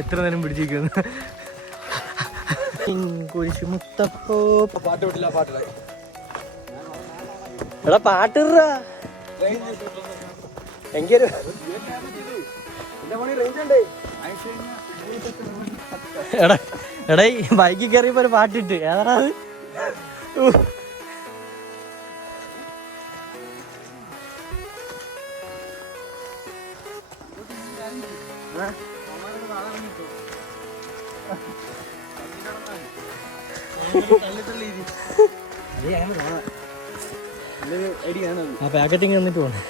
എത്ര നേരം പിടിച്ചിരിക്കുന്നു. കുരിശുമുത്തപ്പോ പാട്ട് വിട്ടില്ല, പാട്ടില്ല. എടാ പാട്ടിറാ. എനിക്കൊരു എടാ എടാ ഈ ബൈക്കിൽ കയറിയപ്പോ ഒരു പാട്ടിട്ട് ഏതാ അത്? ആ പാക്കറ്റിങ് വന്നിട്ട് പോണേ.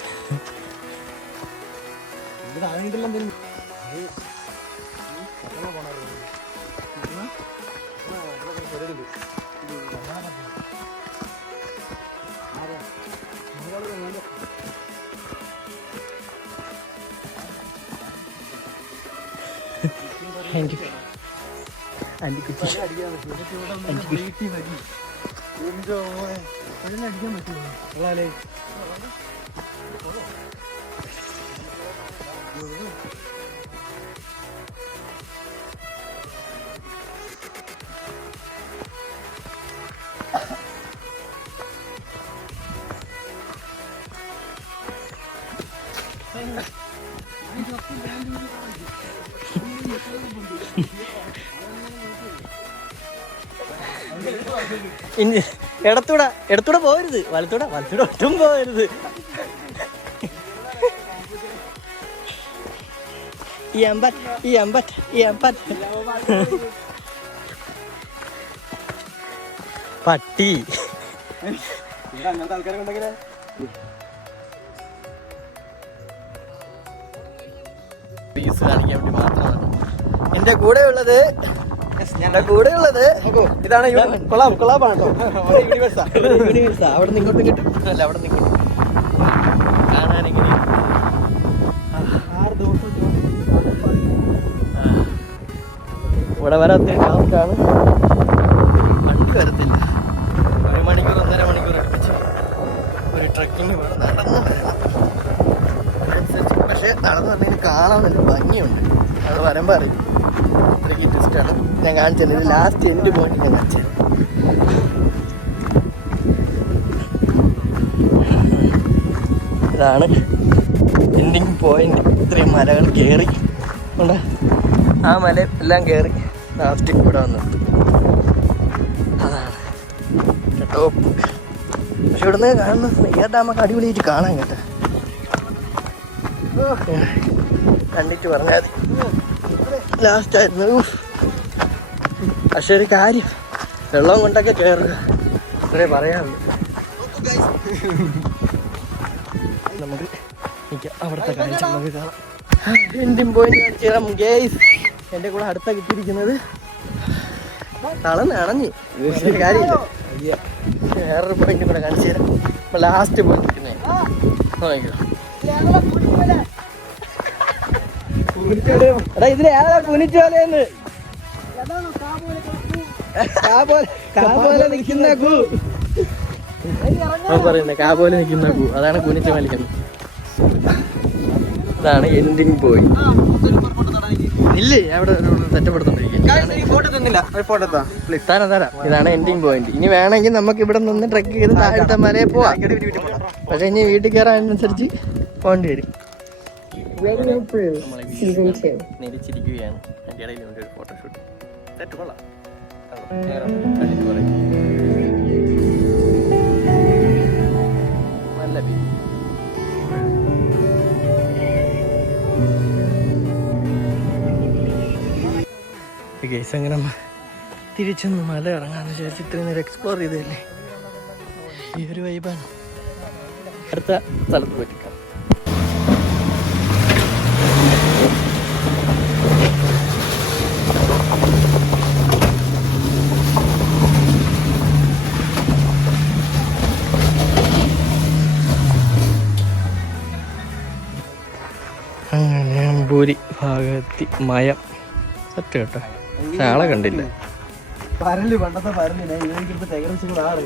ഇടത്തൂടെ പോകരുത്, വലത്തൂടെ ഒട്ടും പോകരുത്. പട്ടി കാണിക്കാൻ വേണ്ടി മാത്രമാണ് എന്റെ കൂടെ ഉള്ളത്. ഇതാണ് കൊളാബാണ് യൂണിവേഴ്സാ. അവിടെ നിന്ന് ഇങ്ങോട്ടും കിട്ടും, അല്ല അവിടെ നിന്ന് ഇങ്ങോട്ടും കാണാനിങ്ങനെ. ഇവിടെ വരാത്ത കാലത്താണ് വണ്ടി വരത്തില്ല. 1 മണിക്കൂർ 1.5 മണിക്കൂർ അടുപ്പിച്ച് ഒരു ട്രക്കിങ് ഇവിടെ നടന്നു വരണം. പക്ഷെ നടന്നു പറഞ്ഞാൽ കാണാൻ നല്ല ഭംഗിയുണ്ട്. അത് വരുമ്പോൾ അറിയും. അത്രയ്ക്ക് ട്വിസ്റ്റാണ്. ഞാൻ കാണിച്ചത് ഇത് ലാസ്റ്റ് എൻഡ് പോയിന്റ് ഞാൻ കാണിച്ചത്. ഇതാണ് എൻഡിങ് പോയിന്റ്. ഇത്രയും മലകൾ കയറി ഉണ്ട്, ആ മല എല്ലാം കയറി ലാസ്റ്റ് ഇവിടെ വന്നു. അതാണ് ടോപ്പ്. പക്ഷെ ഇവിടുന്ന് കാണുന്ന നെയ്യാർ ഡാമൊക്കെ അടിപൊളിയായിട്ട് കാണാൻ കേട്ടോ. കണ്ടിട്ട് പറഞ്ഞാൽ ലാസ്റ്റായിരുന്നു. പക്ഷെ ഒരു കാര്യം, വെള്ളം കൊണ്ടൊക്കെ കയറുക, ഇത്രേ പറയാനുള്ളൂ. നമുക്ക് അവിടുത്തെ കാഴ്ച നമുക്ക് കാണാം. എൻഡിങ് പോയിന്റ് കാണിച്ചു തരാം ഗൈസ്. എൻ്റെ കൂടെ അടുത്ത കിട്ടിയിരിക്കുന്നത് തളഞ്ഞ് കാര്യമില്ല. വേറൊരു പോയിന്റ് കൂടെ കാണിച്ചു തരാം. ലാസ്റ്റ് പോയിന്റ് നിൽക്കുന്നത് എടാ, ഇതിൽ ഏതാ കുനിച്ചോലെന്ന് നിൽക്കുന്ന പറയുന്നത്. കാപോലെ നിൽക്കുന്ന കൂ, അതാണ് കുനിച്ച വലിക്കുന്നത്. ഇതാണ് എൻഡിങ് പോയിന്റ്. ഇല്ലേ അവിടെ ഇതാണ് എൻഡിങ് പോയിന്റ്. ഇനി വേണമെങ്കിൽ നമുക്ക് ഇവിടെ നിന്ന് ട്രക്ക് ചെയ്ത് താഴത്തെ മലയിൽ പോവാം. പക്ഷെ ഇനി വീട്ടിൽ കയറാനനുസരിച്ച് പോകേണ്ടി വരും. നിരിച്ചിരിക്കുകയാണ്. എൻ്റെ ഇടയിൽ ഒരു ഫോട്ടോഷൂട്ട് തെറ്റ് കൊള്ളാം. നല്ല കേസ് അങ്ങനെ തിരിച്ചൊന്ന് മല ഇറങ്ങാന്ന് വിചാരിച്ച് ഇത്രയും നേരം എക്സ്പ്ലോർ ചെയ്തതല്ലേ. ഈ ഒരു വൈബാണ്. അടുത്ത സ്ഥലത്ത് പോയിട്ട് അങ്ങനെ അമ്പൂരി ഭാഗത്തി മയം സെറ്റ് കേട്ടോ. പക്ഷെ ആളെ കണ്ടില്ല. പരല് പണ്ടത്തെ പരലിനെ ഇവർക്ക് തികച്ചു ആളെ